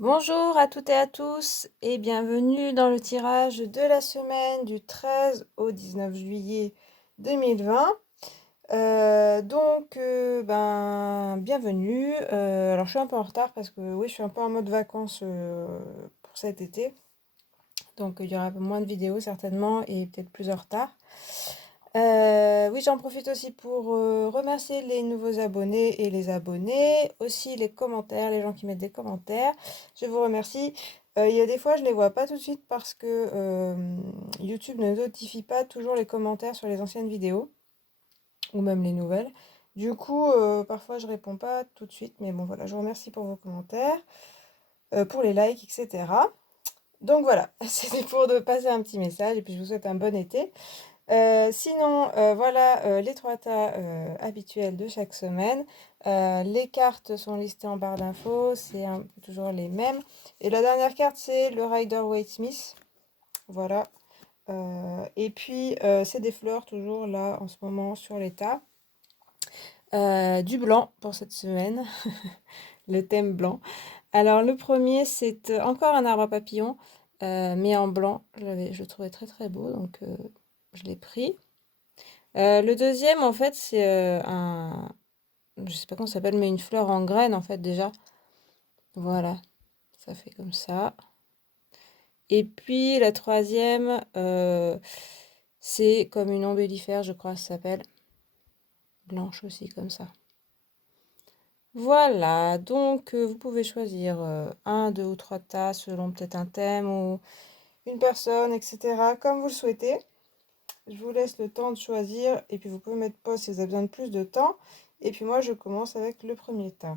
Bonjour à toutes et à tous et bienvenue dans le tirage de la semaine du 13 au 19 juillet 2020. Bienvenue. Alors je suis un peu en retard parce que oui, je suis un peu en mode vacances pour cet été. Donc il y aura un peu moins de vidéos certainement et peut-être plus en retard. Oui, j'en profite aussi pour remercier les nouveaux abonnés et les abonnés, aussi les commentaires, les gens qui mettent des commentaires. Je vous remercie. Il y a des fois, je ne les vois pas tout de suite parce que YouTube ne notifie pas toujours les commentaires sur les anciennes vidéos ou même les nouvelles. Du coup, parfois, je réponds pas tout de suite, mais bon, voilà, je vous remercie pour vos commentaires, pour les likes, etc. Donc voilà, c'était pour de passer un petit message et puis je vous souhaite un bon été. Sinon, voilà les 3 tas habituels de chaque semaine. Les cartes sont listées en barre d'infos, c'est un peu toujours les mêmes. Et la dernière carte, c'est le Rider-Waite Smith. Voilà. Et puis, c'est des fleurs toujours là en ce moment sur les tas. Du blanc pour cette semaine, le thème blanc. Alors, le premier, c'est encore un arbre à papillon, mais en blanc. Je le trouvais très très beau, donc je l'ai pris. Le deuxième, en fait, c'est je sais pas comment ça s'appelle, mais une fleur en graine, en fait, déjà. Voilà, ça fait comme ça. Et puis la troisième, c'est comme une ombellifère, je crois, ça s'appelle. Blanche aussi, comme ça. Voilà, donc vous pouvez choisir un, deux ou trois tas selon peut-être un thème ou une personne, etc., comme vous le souhaitez. Je vous laisse le temps de choisir et puis vous pouvez mettre pause si vous avez besoin de plus de temps. Et puis moi, je commence avec le premier tas.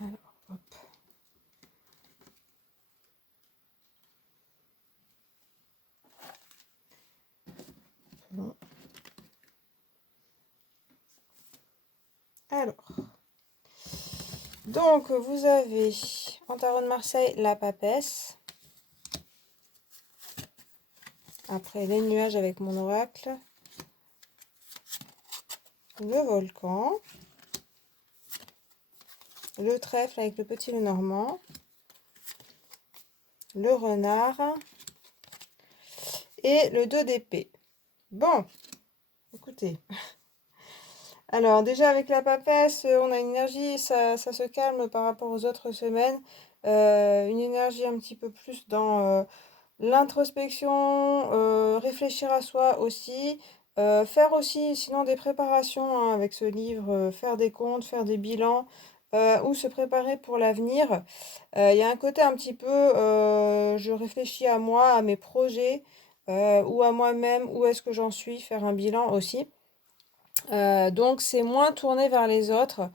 Alors, hop. Bon. Alors, donc vous avez en tarot de Marseille la papesse. Après les nuages avec mon oracle. Le volcan. Le trèfle avec le petit Lenormand. Le renard. Et le 2 d'épée. Bon, écoutez. Alors déjà avec la papesse, on a une énergie, ça se calme par rapport aux autres semaines. Une énergie un petit peu plus dans l'introspection, réfléchir à soi aussi, faire aussi sinon des préparations hein, avec ce livre, faire des comptes, faire des bilans ou se préparer pour l'avenir. Il y a un côté un petit peu, je réfléchis à moi, à mes projets ou à moi-même, où est-ce que j'en suis, faire un bilan aussi. Donc c'est moins tourné vers les autres,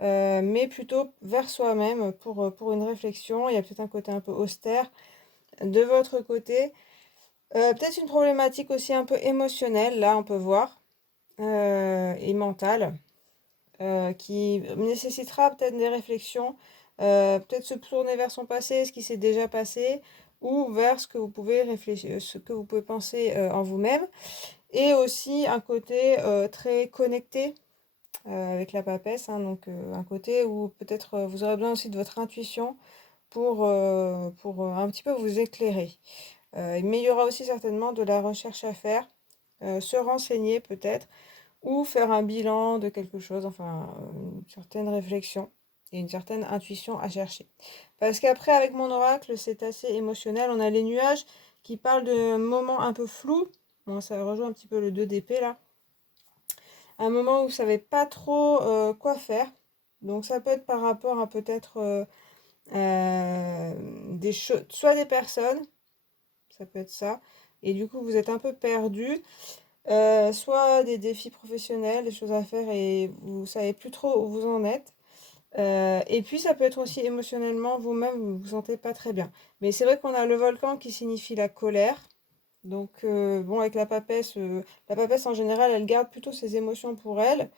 mais plutôt vers soi-même pour une réflexion. Il y a peut-être un côté un peu austère de votre côté. Peut-être une problématique aussi un peu émotionnelle, là on peut voir, et mentale, qui nécessitera peut-être des réflexions, peut-être se tourner vers son passé, ce qui s'est déjà passé, ou vers ce que vous pouvez réfléchir, ce que vous pouvez penser en vous-même. Et aussi un côté très connecté avec la papesse, hein, donc un côté où peut-être vous aurez besoin aussi de votre intuition pour un petit peu vous éclairer. Mais il y aura aussi certainement de la recherche à faire, se renseigner peut-être, ou faire un bilan de quelque chose, enfin une certaine réflexion et une certaine intuition à chercher. Parce qu'après, avec mon oracle, c'est assez émotionnel. On a les nuages qui parlent de moments un peu flous. Bon, ça rejoint un petit peu le 2 d'épée là. Un moment où vous ne savez pas trop quoi faire. Donc ça peut être par rapport à peut-être des choses, soit des personnes, ça peut être ça, et du coup vous êtes un peu perdu, soit des défis professionnels, des choses à faire et vous savez plus trop où vous en êtes. Et puis ça peut être aussi émotionnellement vous-même, vous vous sentez pas très bien. Mais c'est vrai qu'on a le volcan qui signifie la colère. Donc bon, avec la papesse en général, elle garde plutôt ses émotions pour elle.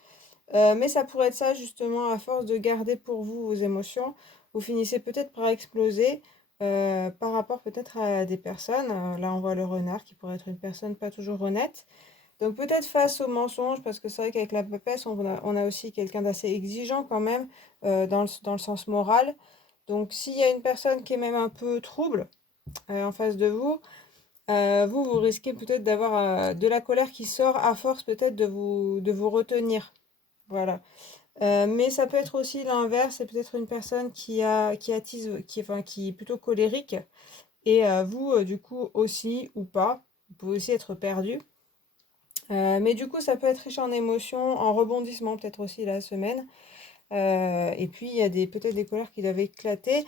Mais ça pourrait être ça justement, à force de garder pour vous vos émotions, vous finissez peut-être par exploser par rapport peut-être à des personnes. Là, on voit le renard qui pourrait être une personne pas toujours honnête. Donc peut-être face aux mensonges, parce que c'est vrai qu'avec la papesse, on a aussi quelqu'un d'assez exigeant quand même dans le sens moral. Donc s'il y a une personne qui est même un peu trouble en face de vous, vous risquez peut-être d'avoir de la colère qui sort à force peut-être de vous retenir. Voilà. Mais ça peut être aussi l'inverse, c'est peut-être une personne qui attise, enfin, qui est plutôt colérique, et vous, du coup, aussi, ou pas, vous pouvez aussi être perdu. Mais du coup, ça peut être riche en émotions, en rebondissements peut-être aussi la semaine. Et puis, il y a peut-être des colères qui doivent éclater.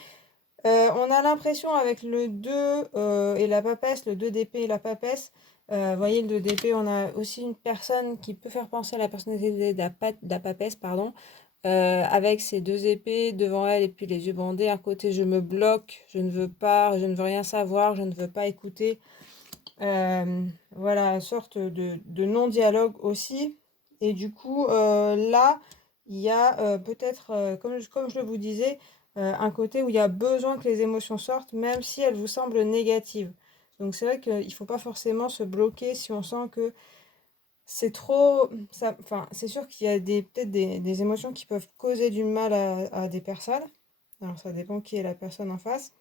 On a l'impression avec le 2 et la papesse, le 2 d'épée et la papesse, vous voyez, le 2 d'épée, on a aussi une personne qui peut faire penser à la personnalité de la papesse, pardon, avec ses deux épées devant elle et puis les yeux bandés. Un côté, je me bloque, je ne veux pas, je ne veux rien savoir, je ne veux pas écouter. Voilà, une sorte de non-dialogue aussi. Et du coup, là, il y a peut-être, comme je vous disais, un côté où il y a besoin que les émotions sortent, même si elles vous semblent négatives. Donc c'est vrai qu'il ne faut pas forcément se bloquer si on sent que c'est trop... enfin, c'est sûr qu'il y a peut-être des émotions qui peuvent causer du mal à des personnes. Alors ça dépend qui est la personne en face.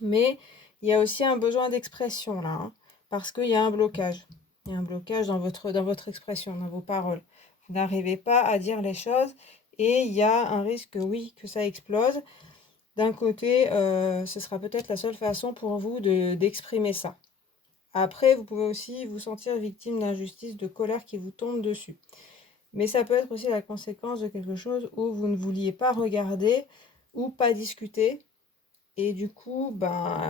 Mais il y a aussi un besoin d'expression là, hein, parce qu'il y a un blocage. Il y a un blocage dans votre expression, dans vos paroles. Vous n'arrivez pas à dire les choses et il y a un risque, oui, que ça explose. D'un côté, ce sera peut-être la seule façon pour vous d'exprimer ça. Après, vous pouvez aussi vous sentir victime d'injustice, de colère qui vous tombe dessus. Mais ça peut être aussi la conséquence de quelque chose où vous ne vouliez pas regarder ou pas discuter. Et du coup, ben,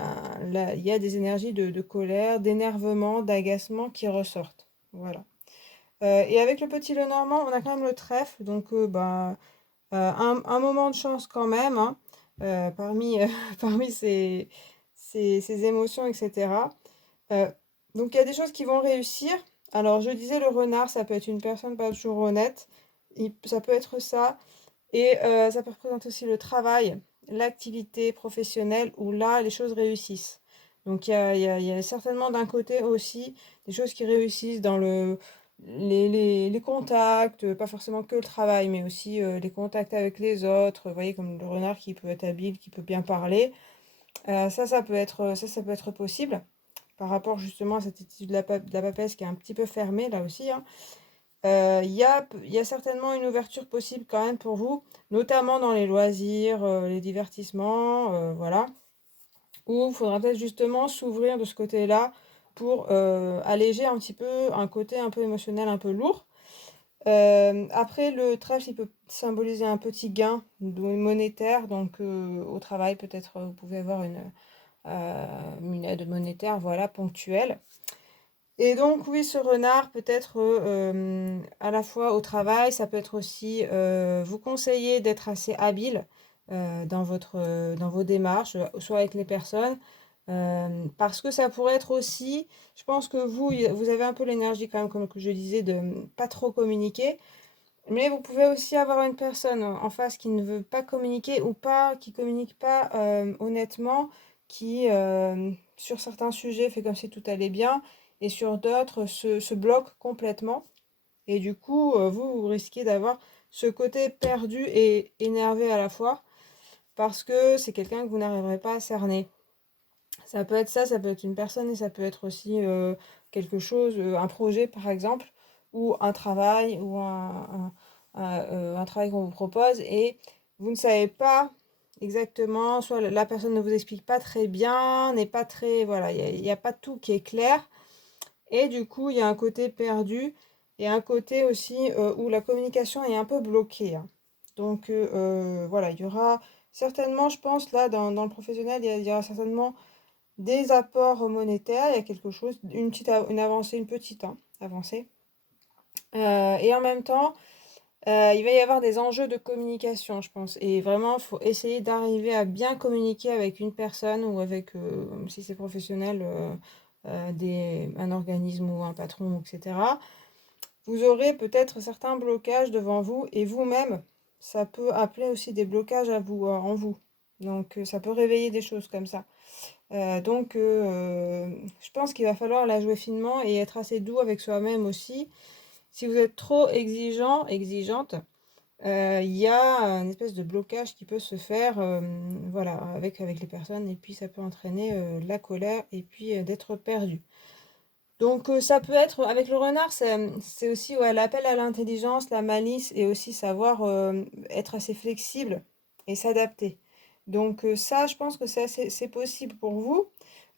là, il y a des énergies de colère, d'énervement, d'agacement qui ressortent. Voilà. Et avec le petit Lenormand, on a quand même le trèfle. Donc, ben, un moment de chance quand même, hein, parmi, parmi ces émotions, etc. Euh, donc, il y a des choses qui vont réussir. Alors, je disais, le renard, ça peut être une personne pas toujours honnête. Ça peut être ça. Et ça peut représenter aussi le travail, l'activité professionnelle où là, les choses réussissent. Donc il y a certainement d'un côté aussi des choses qui réussissent dans les contacts, pas forcément que le travail, mais aussi les contacts avec les autres. Vous voyez, comme le renard qui peut être habile, qui peut bien parler. Ça peut être possible par rapport justement à cette attitude de la papesse qui est un petit peu fermée là aussi, hein. Il y a certainement une ouverture possible quand même pour vous, notamment dans les loisirs, les divertissements, voilà. Où il faudra peut-être justement s'ouvrir de ce côté-là pour alléger un petit peu un côté un peu émotionnel, un peu lourd. Après, le trèfle, il peut symboliser un petit gain monétaire. Donc, au travail, peut-être, vous pouvez avoir une aide monétaire, voilà, ponctuelle. Et donc oui, ce renard peut être à la fois au travail, ça peut être aussi vous conseiller d'être assez habile dans vos démarches, soit avec les personnes, parce que ça pourrait être aussi, je pense que vous avez un peu l'énergie quand même, comme que je disais, de pas trop communiquer, mais vous pouvez aussi avoir une personne en face qui ne veut pas communiquer ou pas, qui communique pas honnêtement, qui sur certains sujets fait comme si tout allait bien et sur d'autres se bloque complètement. Et du coup, vous risquez d'avoir ce côté perdu et énervé à la fois parce que c'est quelqu'un que vous n'arriverez pas à cerner. Ça peut être une personne et ça peut être aussi quelque chose, un projet par exemple, ou un travail, ou un travail qu'on vous propose et vous ne savez pas exactement, soit la personne ne vous explique pas très bien, n'est pas très, voilà, il y a pas tout qui est clair et du coup il y a un côté perdu et un côté aussi où la communication est un peu bloquée, hein. Donc voilà, il y aura certainement, je pense, là dans le professionnel, il y aura certainement des apports monétaires, il y a quelque chose, une avancée, une petite avancée. Et en même temps, il va y avoir des enjeux de communication, je pense. Et vraiment, il faut essayer d'arriver à bien communiquer avec une personne ou avec, si c'est professionnel, un organisme ou un patron, etc. Vous aurez peut-être certains blocages devant vous et vous-même, ça peut appeler aussi des blocages à vous, en vous. Donc, ça peut réveiller des choses comme ça. Donc, je pense qu'il va falloir la jouer finement et être assez doux avec soi-même aussi. Si vous êtes trop exigeant, exigeante, il y a un espèce de blocage qui peut se faire, voilà, avec les personnes et puis ça peut entraîner, la colère et puis, d'être perdu. Donc ça peut être avec le renard, c'est aussi, ouais, l'appel à l'intelligence, la malice et aussi savoir, être assez flexible et s'adapter. Donc ça, je pense que c'est possible pour vous,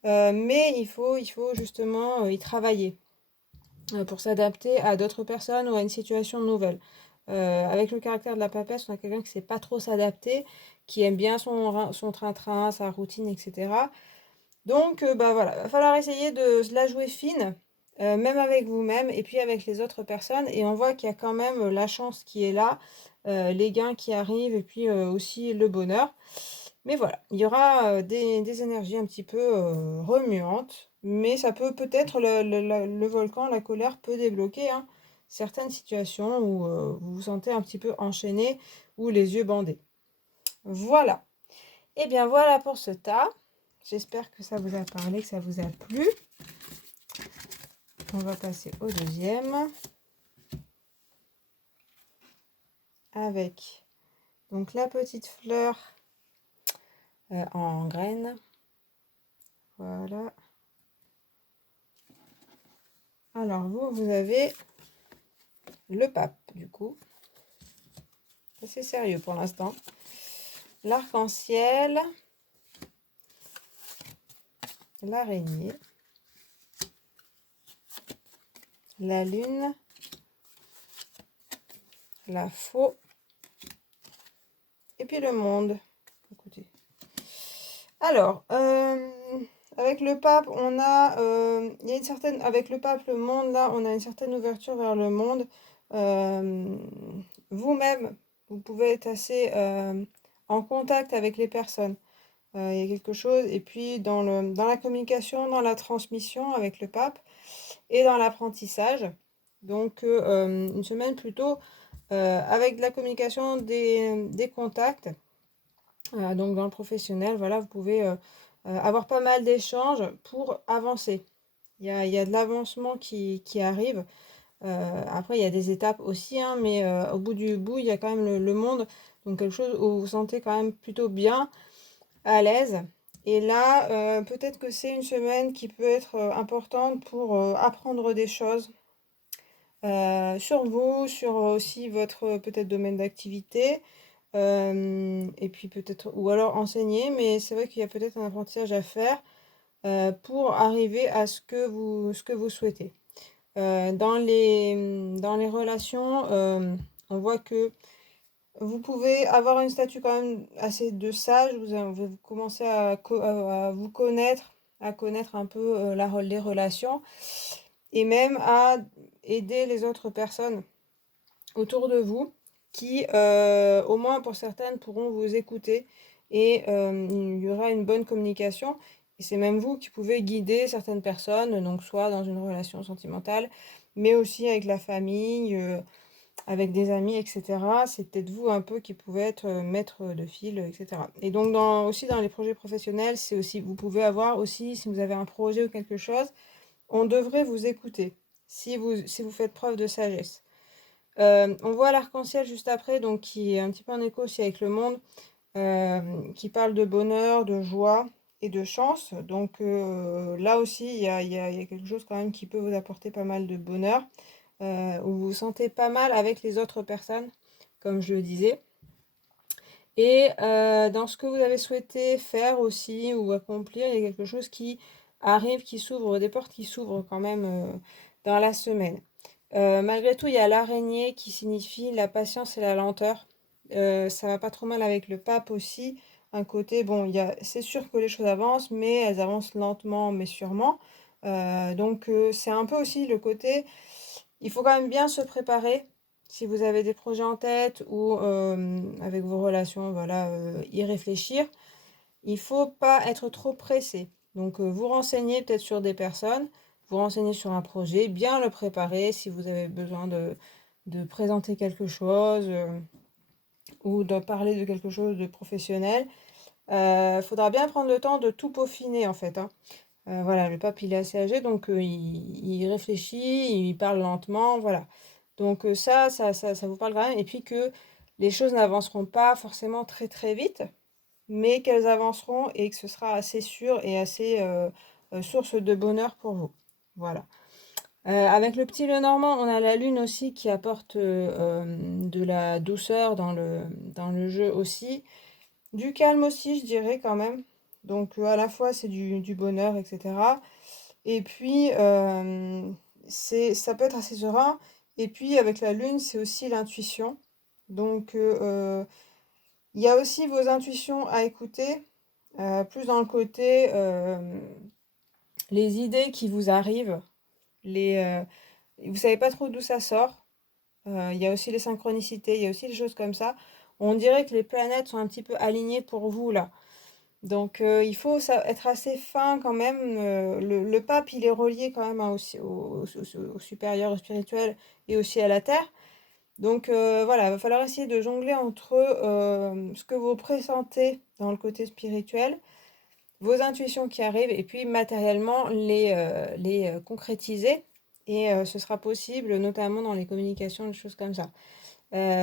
mais il faut justement, y travailler, pour s'adapter à d'autres personnes ou à une situation nouvelle. Avec le caractère de la papesse, on a quelqu'un qui sait pas trop s'adapter, qui aime bien son train-train, sa routine, etc. Donc, bah voilà, va falloir essayer de se la jouer fine, même avec vous-même et puis avec les autres personnes. Et on voit qu'il y a quand même la chance qui est là, les gains qui arrivent et puis aussi le bonheur. Mais voilà, il y aura des énergies un petit peu remuantes, mais ça peut peut-être le volcan, la colère peut débloquer hein, certaines situations où vous vous sentez un petit peu enchaîné ou les yeux bandés. Voilà. Et bien voilà pour ce tas. J'espère que ça vous a parlé, que ça vous a plu. On va passer au deuxième. Avec donc la petite fleur en graines. Voilà. Alors vous avez le pape du coup. C'est sérieux pour l'instant. L'arc-en-ciel. L'araignée. La lune. La faux. Et puis le monde. Écoutez. Alors, avec le pape, on a, il y a une certaine, avec le pape, le monde, là, on a une certaine ouverture vers le monde. Euh, Vous-même, vous pouvez être assez en contact avec les personnes. Il y a quelque chose, et puis dans la communication, dans la transmission avec le pape et dans l'apprentissage. Donc, une semaine plutôt avec de la communication, des contacts. Donc dans le professionnel, voilà, vous pouvez avoir pas mal d'échanges pour avancer. Il y a de l'avancement qui arrive. Après, il y a des étapes aussi, hein, mais au bout du bout, il y a quand même le monde. Donc quelque chose où vous vous sentez quand même plutôt bien, à l'aise. Et là, peut-être que c'est une semaine qui peut être importante pour apprendre des choses sur vous, sur aussi votre peut-être domaine d'activité. Et puis peut-être, ou alors enseigner, mais c'est vrai qu'il y a peut-être un apprentissage à faire pour arriver à ce que vous souhaitez. Dans les relations, on voit que vous pouvez avoir une statue quand même assez de sage, vous commencez à vous connaître, à connaître un peu les relations, et même à aider les autres personnes autour de vous qui, au moins pour certaines, pourront vous écouter et il y aura une bonne communication. Et c'est même vous qui pouvez guider certaines personnes, donc soit dans une relation sentimentale, mais aussi avec la famille, avec des amis, etc. C'est peut-être vous un peu qui pouvez être maître de fil, etc. Et donc aussi dans les projets professionnels, c'est aussi, vous pouvez avoir aussi, si vous avez un projet ou quelque chose, on devrait vous écouter si vous faites preuve de sagesse. On voit l'arc-en-ciel juste après, donc qui est un petit peu en écho aussi avec le monde, qui parle de bonheur, de joie et de chance. Donc là aussi, il y a quelque chose quand même qui peut vous apporter pas mal de bonheur, où vous vous sentez pas mal avec les autres personnes, comme je le disais. Et dans ce que vous avez souhaité faire aussi ou accomplir, il y a quelque chose qui arrive, qui s'ouvre, des portes qui s'ouvrent quand même dans la semaine. Malgré tout, il y a l'araignée qui signifie la patience et la lenteur. Ça va pas trop mal avec le pape aussi. Un côté, bon, c'est sûr que les choses avancent, mais elles avancent lentement, mais sûrement. Donc, c'est un peu aussi le côté, il faut quand même bien se préparer. Si vous avez des projets en tête ou avec vos relations, voilà, y réfléchir. Il faut pas être trop pressé. Donc, vous renseigner peut-être sur des personnes, vous renseigner sur un projet, bien le préparer si vous avez besoin de présenter quelque chose ou de parler de quelque chose de professionnel. Faudra bien prendre le temps de tout peaufiner en fait, hein. Voilà, le pape il est assez âgé, donc il réfléchit, il parle lentement, voilà. Donc ça vous parle quand même. Et puis que les choses n'avanceront pas forcément très très vite, mais qu'elles avanceront et que ce sera assez sûr et assez source de bonheur pour vous. Voilà. Avec le petit Lenormand, on a la lune aussi qui apporte de la douceur dans le jeu aussi. Du calme aussi, je dirais quand même. Donc à la fois c'est du bonheur, etc. Et puis ça peut être assez serein. Et puis avec la lune, c'est aussi l'intuition. Donc il y a aussi vos intuitions à écouter, plus dans le côté les idées qui vous arrivent, vous savez pas trop d'où ça sort. Il y a aussi les synchronicités, il y a aussi des choses comme ça. On dirait que les planètes sont un petit peu alignées pour vous là. Donc il faut être assez fin quand même. Le pape, il est relié quand même aussi au supérieur, au spirituel et aussi à la terre. Donc voilà, il va falloir essayer de jongler entre ce que vous pressentez dans le côté spirituel, vos intuitions qui arrivent, et puis matériellement les concrétiser. Et ce sera possible, notamment dans les communications, des choses comme ça.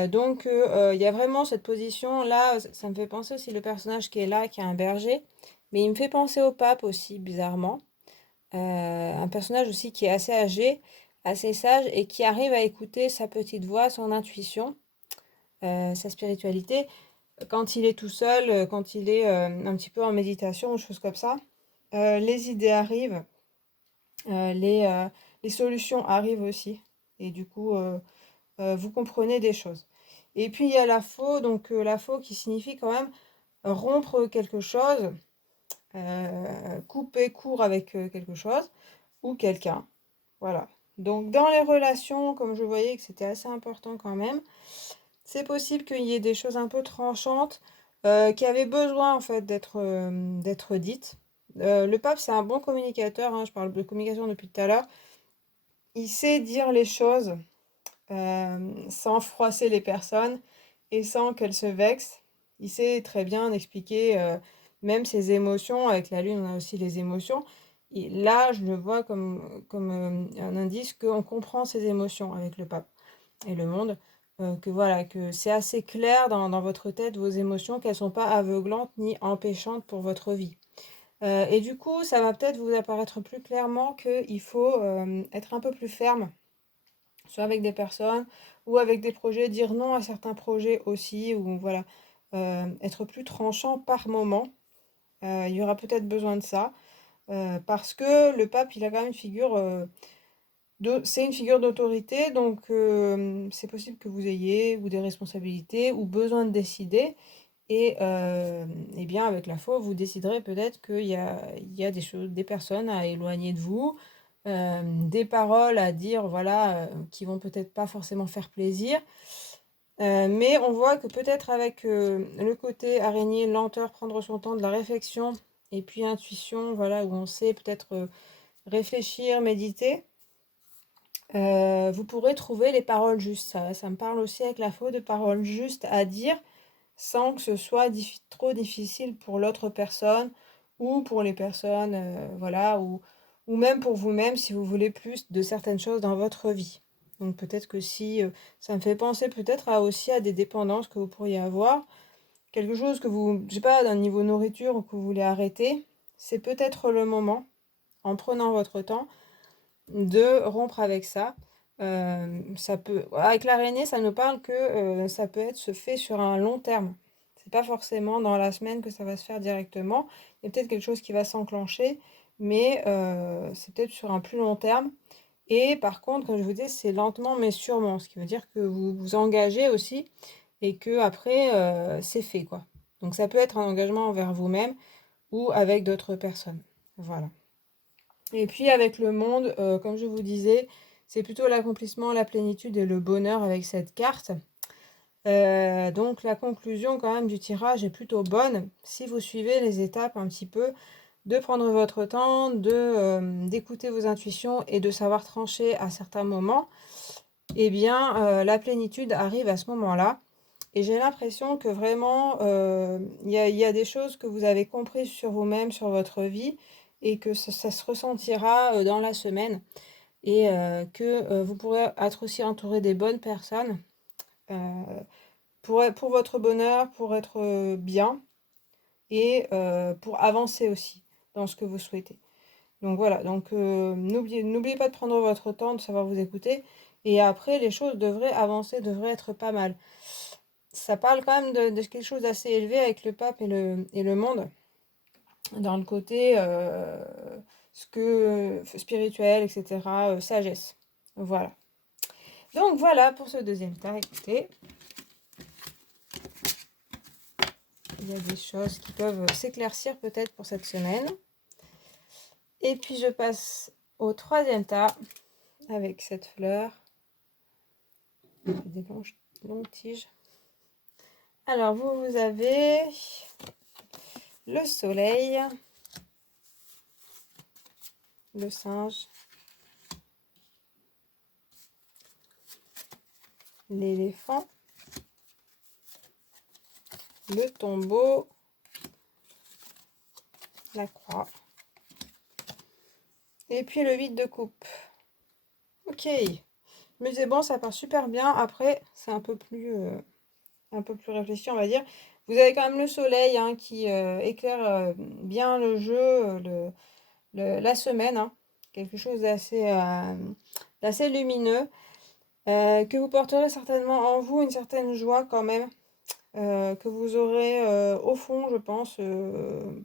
Donc il y a vraiment cette position là, ça me fait penser aussi le personnage qui est là, qui est un berger, mais il me fait penser au pape aussi, bizarrement. Un personnage aussi qui est assez âgé, assez sage et qui arrive à écouter sa petite voix, son intuition, sa spiritualité, quand il est tout seul, quand il est un petit peu en méditation ou choses comme ça. Les idées arrivent, euh, les, euh, les solutions arrivent aussi. Et du coup, vous comprenez des choses. Et puis il y a la faux, donc la faux qui signifie quand même rompre quelque chose, couper court avec quelque chose ou quelqu'un. Voilà. Donc dans les relations, comme je voyais que c'était assez important quand même, c'est possible qu'il y ait des choses un peu tranchantes qui avaient besoin en fait d'être dites. Le pape, c'est un bon communicateur, hein, je parle de communication depuis tout à l'heure. Il sait dire les choses sans froisser les personnes et sans qu'elles se vexent. Il sait très bien expliquer même ses émotions. Avec la lune, on a aussi les émotions. Et là, je le vois comme un indice qu'on comprend ses émotions avec le pape et le monde. Que voilà, que c'est assez clair dans votre tête, vos émotions, qu'elles ne sont pas aveuglantes ni empêchantes pour votre vie. Et du coup, ça va peut-être vous apparaître plus clairement qu'il faut être un peu plus ferme, soit avec des personnes ou avec des projets, dire non à certains projets aussi, ou voilà, être plus tranchant par moment. Il y aura peut-être besoin de ça, parce que le pape, il a quand même une figure, c'est une figure d'autorité, donc c'est possible que vous ayez ou des responsabilités ou besoin de décider. Et bien avec la foi, vous déciderez peut-être qu'il y a des choses, des personnes à éloigner de vous, des paroles à dire, voilà, qui vont peut-être pas forcément faire plaisir. Mais on voit que peut-être avec le côté araignée, lenteur, prendre son temps, de la réflexion, et puis intuition, voilà, où on sait peut-être réfléchir, méditer, vous pourrez trouver les paroles justes. Ça me parle aussi avec la foi de paroles justes à dire sans que ce soit trop difficile pour l'autre personne ou pour les personnes, voilà, ou même pour vous-même si vous voulez plus de certaines choses dans votre vie. Donc peut-être que si ça me fait penser peut-être aussi à des dépendances que vous pourriez avoir, quelque chose que vous, je sais pas, d'un niveau nourriture ou que vous voulez arrêter, c'est peut-être le moment, en prenant votre temps, de rompre avec ça. Ça peut, avec l'araignée, ça nous parle que ça peut être se fait sur un long terme. C'est pas forcément dans la semaine que ça va se faire directement. Il y a peut-être quelque chose qui va s'enclencher, mais c'est peut-être sur un plus long terme. Et par contre, comme je vous dis, c'est lentement mais sûrement, ce qui veut dire que vous vous engagez aussi et que après c'est fait quoi. Donc ça peut être un engagement envers vous-même ou avec d'autres personnes. Voilà. Et puis avec le monde, comme je vous disais, c'est plutôt l'accomplissement, la plénitude et le bonheur avec cette carte. Donc la conclusion quand même du tirage est plutôt bonne si vous suivez les étapes un petit peu, de prendre votre temps, d'écouter vos intuitions et de savoir trancher à certains moments. Eh bien la plénitude arrive à ce moment-là. Et j'ai l'impression que vraiment, il y a des choses que vous avez comprises sur vous-même, sur votre vie, et que ça se ressentira dans la semaine. Et que vous pourrez être aussi entouré des bonnes personnes euh, pour votre bonheur, pour être bien et pour avancer aussi dans ce que vous souhaitez. Donc voilà, donc n'oubliez pas de prendre votre temps, de savoir vous écouter. Et après, les choses devraient avancer, devraient être pas mal. Ça parle quand même de quelque chose d'assez élevé avec le pape et le monde, dans le côté spirituel, etc., sagesse. Voilà. Donc voilà pour ce deuxième tas. Écoutez, il y a des choses qui peuvent s'éclaircir peut-être pour cette semaine. Et puis je passe au troisième tas avec cette fleur. Des longues tiges. Alors vous avez le soleil, le singe, l'éléphant, le tombeau, la croix et puis le 8 de coupe. Ok, mais c'est bon, ça part super bien. Après, c'est un peu plus réfléchi, on va dire. Vous avez quand même le soleil hein, qui éclaire bien le jeu, la semaine. Hein. Quelque chose d'assez lumineux. Que vous porterez certainement en vous une certaine joie quand même. Que vous aurez au fond, je pense,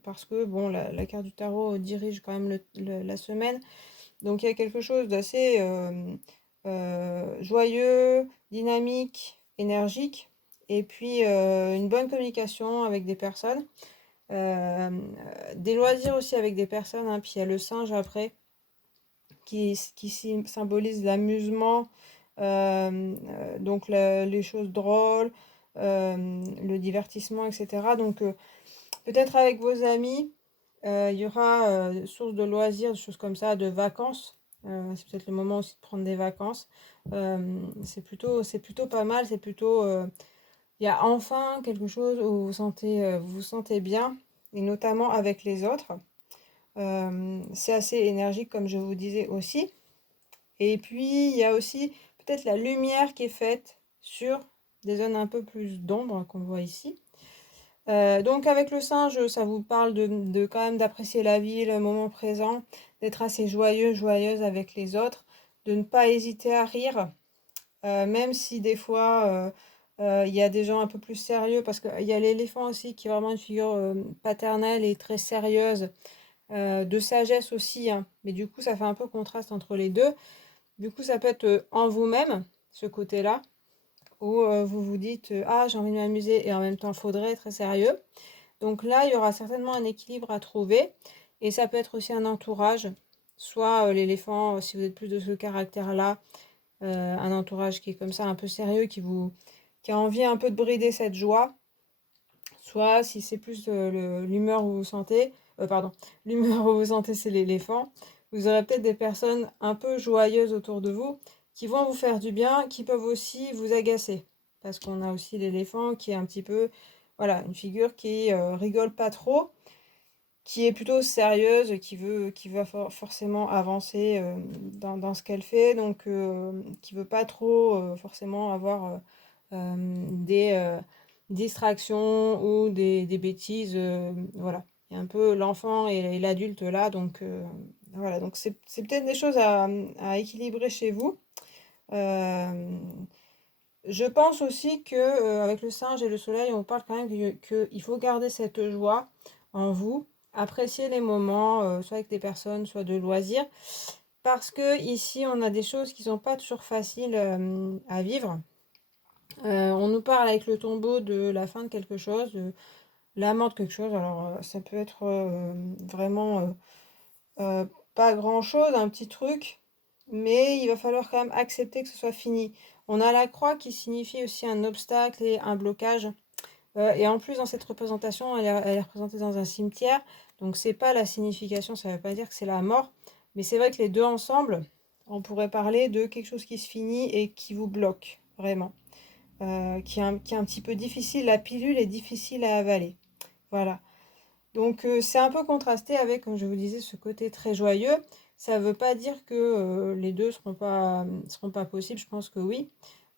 parce que bon, la carte du tarot dirige quand même la semaine. Donc il y a quelque chose d'assez joyeux, dynamique, énergique, et puis une bonne communication avec des personnes, des loisirs aussi avec des personnes, hein, puis il y a le singe après, qui symbolise l'amusement, donc les choses drôles, le divertissement, etc. Donc peut-être avec vos amis, il y aura source de loisirs, des choses comme ça, de vacances. C'est peut-être le moment aussi de prendre des vacances. C'est plutôt pas mal, c'est plutôt... il y a enfin quelque chose où vous vous sentez bien, et notamment avec les autres. C'est assez énergique, comme je vous disais aussi. Et puis, il y a aussi peut-être la lumière qui est faite sur des zones un peu plus d'ombre qu'on voit ici. Donc avec le singe, ça vous parle de quand même d'apprécier la vie, le moment présent, d'être assez joyeux, joyeuse avec les autres, de ne pas hésiter à rire, même si des fois il y a des gens un peu plus sérieux, parce qu'il y a l'éléphant aussi qui est vraiment une figure paternelle et très sérieuse, de sagesse aussi, hein. Mais du coup ça fait un peu contraste entre les deux. Du coup ça peut être en vous-même, ce côté-là, où vous vous dites ah j'ai envie de m'amuser et en même temps il faudrait être très sérieux. Donc là, il y aura certainement un équilibre à trouver et ça peut être aussi un entourage, soit l'éléphant, si vous êtes plus de ce caractère-là, un entourage qui est comme ça un peu sérieux, qui a envie un peu de brider cette joie, soit si c'est plus l'humeur où vous vous sentez, pardon, l'humeur où vous sentez c'est l'éléphant, vous aurez peut-être des personnes un peu joyeuses autour de vous qui vont vous faire du bien, qui peuvent aussi vous agacer. Parce qu'on a aussi l'éléphant qui est un petit peu, voilà, une figure qui rigole pas trop, qui est plutôt sérieuse, qui va forcément avancer dans ce qu'elle fait, donc qui veut pas trop forcément avoir des distractions ou des bêtises. Voilà, il y a un peu l'enfant et l'adulte là, donc voilà, donc c'est peut-être des choses à équilibrer chez vous. Euh, je pense aussi que avec le singe et le soleil, on parle quand même qu'il faut garder cette joie en vous, apprécier les moments, soit avec des personnes, soit de loisirs, parce que ici on a des choses qui sont pas toujours faciles à vivre. On nous parle avec le tombeau de la fin de quelque chose, de la mort de quelque chose. Alors ça peut être vraiment pas grand-chose, un petit truc, mais il va falloir quand même accepter que ce soit fini. On a la croix qui signifie aussi un obstacle et un blocage. Et en plus, dans cette représentation, elle est représentée dans un cimetière. Donc, c'est pas la signification, ça ne veut pas dire que c'est la mort. Mais c'est vrai que les deux ensemble, on pourrait parler de quelque chose qui se finit et qui vous bloque, vraiment. Qui est un petit peu difficile. La pilule est difficile à avaler. Voilà. Donc, c'est un peu contrasté avec, comme je vous disais, ce côté très joyeux. Ça ne veut pas dire que les deux seront pas possibles. Je pense que oui.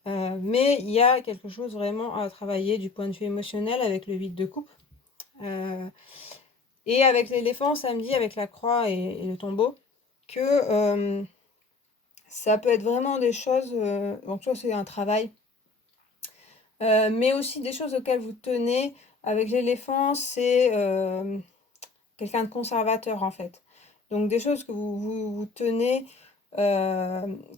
Mais il y a quelque chose vraiment à travailler du point de vue émotionnel avec le 8 de coupe. Et avec l'éléphant, samedi, avec la croix et le tombeau, que ça peut être vraiment des choses, donc ça c'est un travail, mais aussi des choses auxquelles vous tenez. Avec l'éléphant, c'est quelqu'un de conservateur en fait. Donc des choses que vous tenez,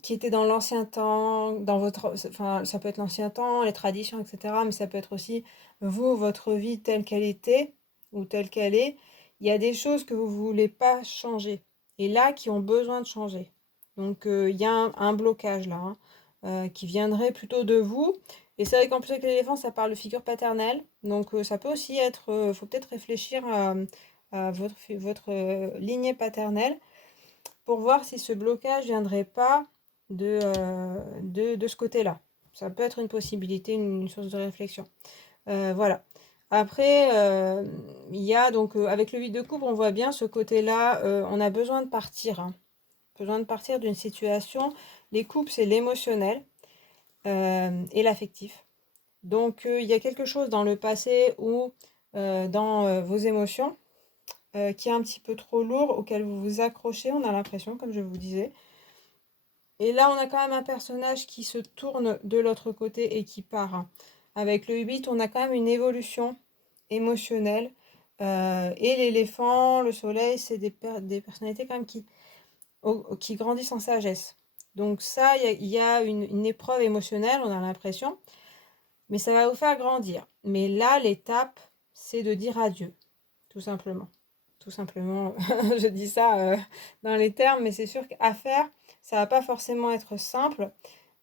qui étaient dans l'ancien temps, dans votre, enfin ça peut être l'ancien temps, les traditions, etc. Mais ça peut être aussi vous, votre vie telle qu'elle était ou telle qu'elle est. Il y a des choses que vous voulez pas changer et là qui ont besoin de changer. Donc il y a un blocage là, hein, qui viendrait plutôt de vous. Et c'est vrai qu'en plus avec l'éléphant, ça parle de figure paternelle. Donc ça peut aussi être, faut peut-être réfléchir à votre lignée paternelle pour voir si ce blocage viendrait pas de ce côté-là. Ça peut être une possibilité, une source de réflexion. Voilà. Après, il y a donc avec le 8 de coupe, on voit bien ce côté-là, on a besoin de partir, hein. Besoin de partir d'une situation. Les coupes, c'est l'émotionnel et l'affectif. Donc, il y a quelque chose dans le passé ou dans vos émotions qui est un petit peu trop lourd, auquel vous vous accrochez, on a l'impression, comme je vous disais. Et là, on a quand même un personnage qui se tourne de l'autre côté et qui part. Avec le 8, on a quand même une évolution émotionnelle. Et l'éléphant, le soleil, c'est des personnalités quand même qui grandissent en sagesse. Donc ça, il y a une épreuve émotionnelle, on a l'impression, mais ça va vous faire grandir. Mais là, l'étape, c'est de dire adieu, tout simplement. Tout simplement, je dis ça dans les termes, mais c'est sûr qu'à faire, ça va pas forcément être simple.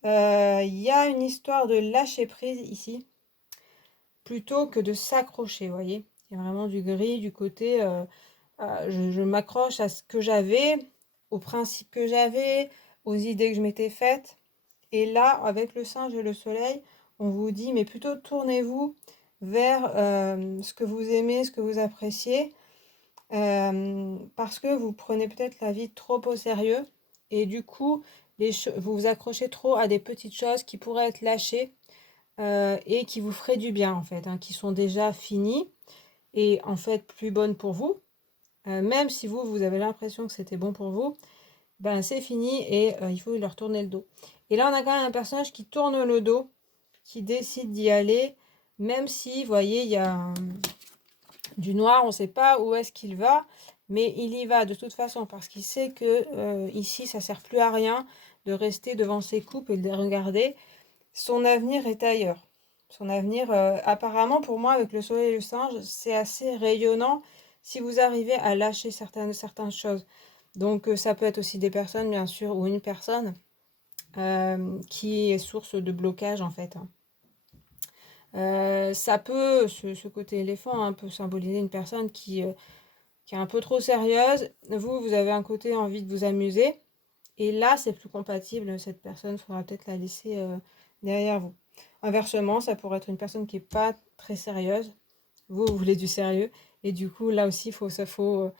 Il y a une histoire de lâcher prise ici, plutôt que de s'accrocher, vous voyez. Il y a vraiment du gris, du côté, je m'accroche à ce que j'avais, aux principes que j'avais, aux idées que je m'étais faites. Et là, avec le singe et le soleil, on vous dit, mais plutôt tournez-vous vers ce que vous aimez, ce que vous appréciez, parce que vous prenez peut-être la vie trop au sérieux et du coup, vous vous accrochez trop à des petites choses qui pourraient être lâchées et qui vous feraient du bien en fait, hein, qui sont déjà finies et en fait plus bonnes pour vous. Même si vous avez l'impression que c'était bon pour vous, ben c'est fini et il faut leur tourner le dos. Et là, on a quand même un personnage qui tourne le dos, qui décide d'y aller, même si, vous voyez, il y a du noir, on ne sait pas où est-ce qu'il va, mais il y va de toute façon parce qu'il sait que ici, ça sert plus à rien de rester devant ses coupes et de les regarder. Son avenir est ailleurs. Son avenir, apparemment, pour moi, avec le soleil et le singe, c'est assez rayonnant si vous arrivez à lâcher certaines choses. Donc, ça peut être aussi des personnes, bien sûr, ou une personne qui est source de blocage, en fait, hein. Ça peut, ce côté éléphant, hein, peut symboliser une personne qui est un peu trop sérieuse. Vous avez un côté envie de vous amuser. Et là, c'est plus compatible. Cette personne, il faudra peut-être la laisser derrière vous. Inversement, ça pourrait être une personne qui n'est pas très sérieuse. Vous voulez du sérieux. Et du coup, là aussi, il faut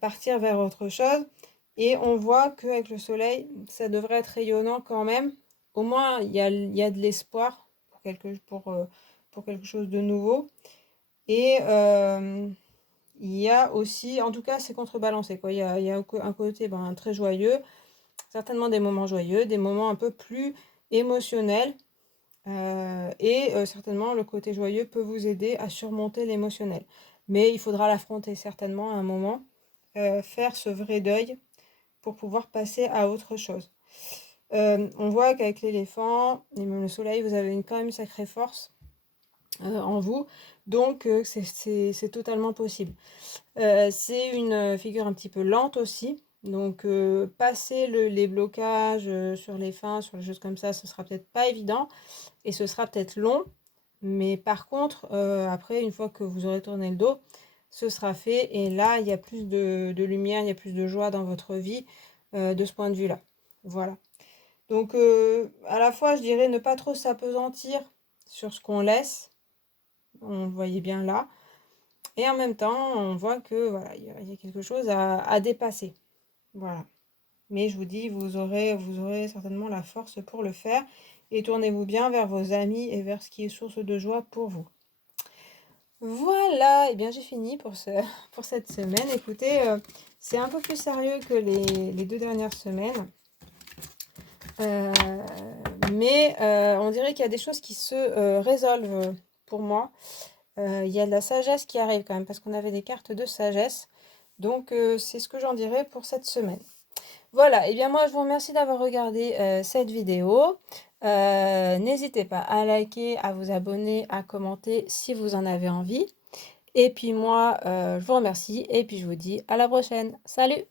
partir vers autre chose. Et on voit qu'avec le soleil, ça devrait être rayonnant quand même. Au moins, il y a de l'espoir pour quelque chose de nouveau. Et il y a aussi, en tout cas, c'est contrebalancé, quoi. Il y a un côté très joyeux, certainement des moments joyeux, des moments un peu plus émotionnels. Et certainement, le côté joyeux peut vous aider à surmonter l'émotionnel. Mais il faudra l'affronter certainement à un moment, faire ce vrai deuil pour pouvoir passer à autre chose. On voit qu'avec l'éléphant et même le soleil, vous avez quand même une sacrée force en vous. Donc, c'est totalement possible. C'est une figure un petit peu lente aussi. Donc, passer les blocages sur les fins, sur les choses comme ça, ce sera peut-être pas évident et ce sera peut-être long. Mais par contre, après, une fois que vous aurez tourné le dos, ce sera fait. Et là, il y a plus de lumière, il y a plus de joie dans votre vie de ce point de vue-là. Voilà. Donc, à la fois, je dirais ne pas trop s'apesantir sur ce qu'on laisse. On le voyait bien là. Et en même temps, on voit que voilà, il y a quelque chose à dépasser. Voilà. Mais je vous dis, vous aurez certainement la force pour le faire. et tournez-vous bien vers vos amis et vers ce qui est source de joie pour vous. Voilà, et bien j'ai fini pour pour cette semaine. Écoutez, c'est un peu plus sérieux que les 2 dernières semaines. Mais on dirait qu'il y a des choses qui se résolvent pour moi. Il y a de la sagesse qui arrive quand même, parce qu'on avait des cartes de sagesse. Donc c'est ce que j'en dirais pour cette semaine. Voilà, et bien moi je vous remercie d'avoir regardé cette vidéo. N'hésitez pas à liker, à vous abonner, à commenter si vous en avez envie. Et puis moi, je vous remercie et puis je vous dis à la prochaine. Salut!